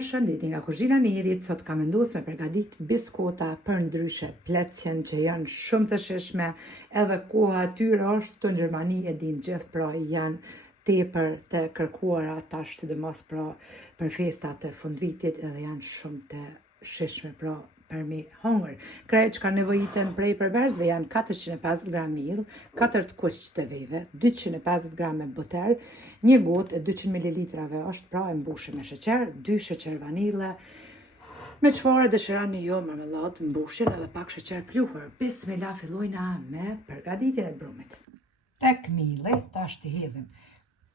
Përshëndetje nga kuzhina e Mirit. Sot kam vendosur me përgatit biskota për ndryshe plecjen që janë shumë të shishme, edhe koha e tyre është këtu në Gjermani, e din gjithë, pra janë tepër të kërkuara tash, sidomos pra për festat e fundvitit, edhe janë shumë të shishme pra për me hongër. Krejt që ka nevojiten prej përverzve janë 450 gram miell, 4 kuq të veve, 250 gram buter, një gotë e 200 ml është pra e mbushur me sheqer, 2 sheqer vanile, me çfarë dëshironi ju, marmeladë, mbushin edhe pak sheqer pluhur. Bismillah, fillojna me përgatitjen e brumit. Tek mielli tash të hedhim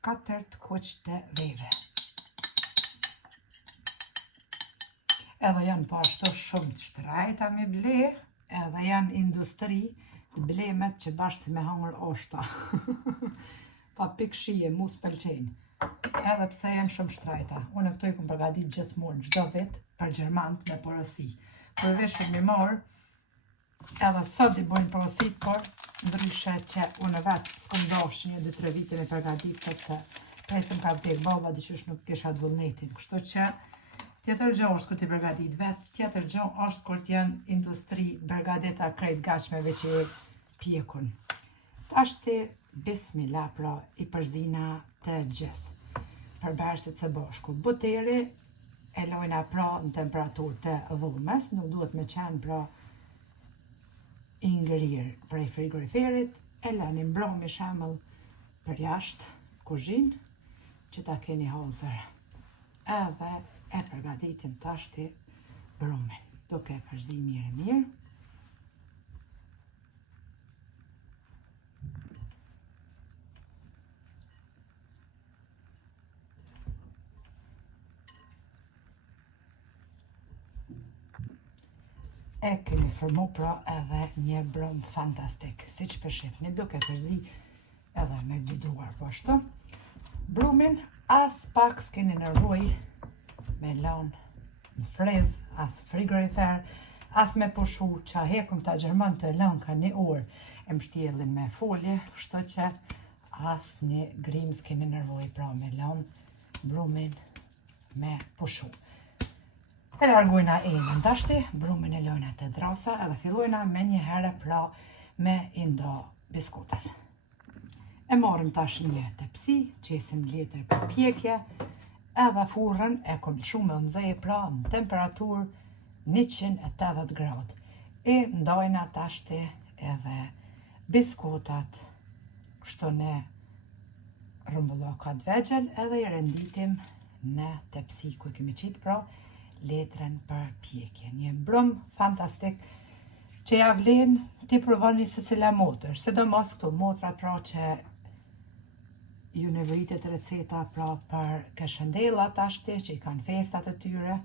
4 kuq të veve. Edhe janë pashtu shumë të shtrajta me ble, edhe janë industri blemet që bashkë si me hangër oshta. Pa pikë shije, mu s'pëlqejnë. Edhe pse janë shumë shtrajta. Unë këto i kom përgatit gjithmonë, çdo vit, për gjermant me porosi. Kur veshën me marë, edhe sot i bojnë porosit, por ndryshe që unë vetë s'kom dashur 1-2-3 vite me përgatit, sepse presëm ka vdek baba, diqysh nuk kisha të vullnetin. Kështu që tjetër gjë është kur t'i përgatit vetë, tjetër gjë është kur t'janë industri përgatita krejt gashmeve që pjekun. Tashti, bismillah, pra i përzina të gjithë, përbërësit së bashku. Buteri e lojna pra në temperaturë të dhulmes, nuk duhet me qenë pra i ngrirë prej frigoriferit, e lani mbromi shemëll për jashtë kuzhinë, që ta keni hazër. Edhe e përgatitim tashti brumin, duke e përzi mirë. E kemi formu pra edhe një brum fantastik, si që përshifni, duke përzi edhe me 2 duar poshtë. Brumin as pak s'keni nevoj me lanë në friz, as frigorifer, as me pushu, që hekum ta gjerman të lanë ka 1 orë e mshtjellin me folje, kështu që as një grim s'keni nevoj pra me lanë brumin me pushu. E largojna enën tashti, brumin e lojna të drasa, edhe fillojna me një herë pra me indo biskotat. E marrim tash një tepsi, qesim letër për pjekje, edhe furrën e kom lëshu me nxehe pra në temperaturë 180 gradë. E ndajna tashti edhe biskotat, kështu në rrumbullakat vegjël, edhe i renditim në tepsi ku kemi qitë pra letrën për pjekje. Një brum fantastik që ja vlen t'i provoni se cila motër, sidomos këto motrat pra që ju nevojitet receta pra për këshëndella tashti që i kanë festat e tyre,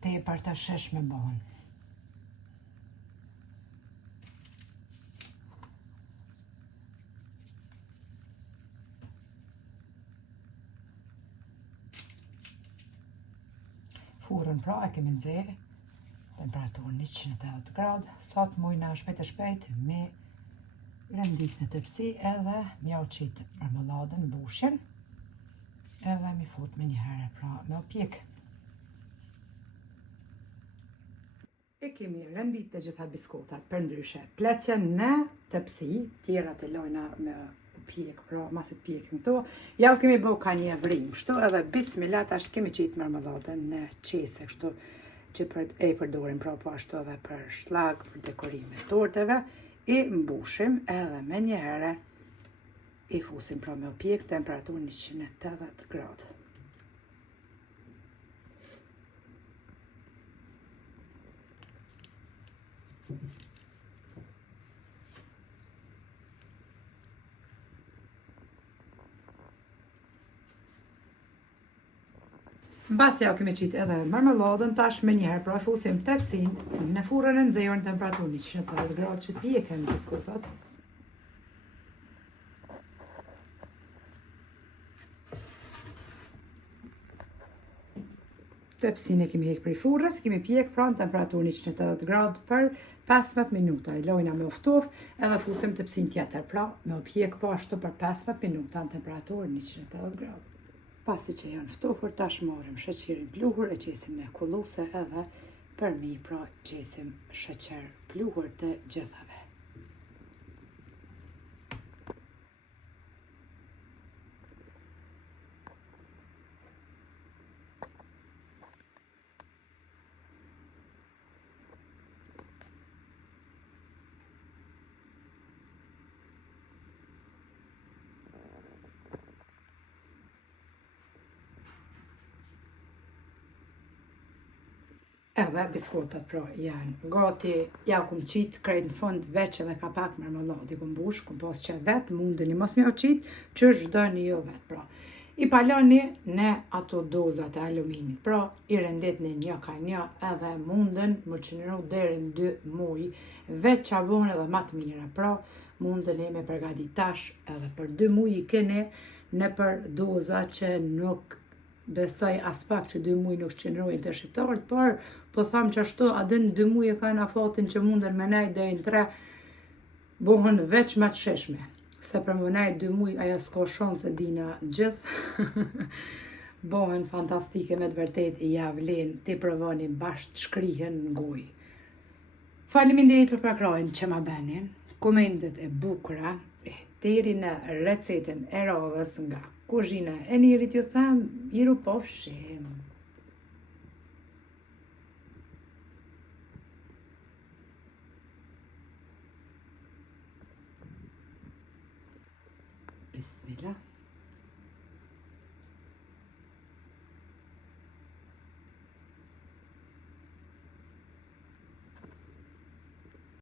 tepër të shishme bëhen. Furrën pra e kemi nxehë, temperaturën 180 gradë, sot mujna shpejt me rendit në tepsi edhe mja u qitë marmeladën, mbushin, edhe mi fut me një herë pra me u pjek. E kemi rendit të gjitha biskotat për ndryshe plecjen në tepsi, tjera të lojna me pjek, pra masit pjekim këto, ja u kemi bëu ka një vrim, kështu edhe bismillah tash kemi qitë marmeladën në qese, kështu që e përdorim pra po ashtu edhe për shlag, për dekorim e torteve, i mbushim edhe me një herë i fusim pra me u pjek temperaturë 180 gradë. Mbasi ja kemi qitë edhe marmeladën, tash me njerë pra fusim tepsin në furrën e nxehur në temperaturë 180 gradë që pjeken biskotat. Tepsin e kemi hek prej furrës, kemi pjek pra në temperaturë 180 gradë për 15 minuta. I lojna me uftof edhe fusim tepsin tjetër pra me u pjek po ashtu për 15 minuta në temperaturë 180 gradë. Pasi që janë ftohur, tash marrim sheqerin pluhur, e qesim në kulluse edhe për mi, pra qesim sheqer pluhur të gjithave. Edhe biskotat pra janë gati, ja kum qit krejt në fund, veç edhe ka pak marmeladi kum bush, kum pas që vet, mundeni mos me o qit, që shdojnë jo vet pra. I paloni në ato dozat e aluminit, pra i rendit në një ka një edhe munden më qënëru deri në 2 muj, veç që avon edhe matë mira, pra mundeni me përgati tash edhe për 2 muj i keni në për doza që nuk besoj as pak që 2 muj nuk qënërojnë të shqiptarët, por po tham që ashtu adin 2 muj e kanë afatin që munden me nej dhe në 3 bohën veç ma të sheshme. Se për më nej 2 muj aja s'ka shansë e dina gjithë. Bohën fantastike me të vërtet i javlen, ti provoni bashkë të shkrihen në goj. Faleminderit për prakrajnë që ma beni, komendet e bukra, deri në recetën e radhës nga kuzhina e njerit ju tham, jiru pofshim. Bismillah.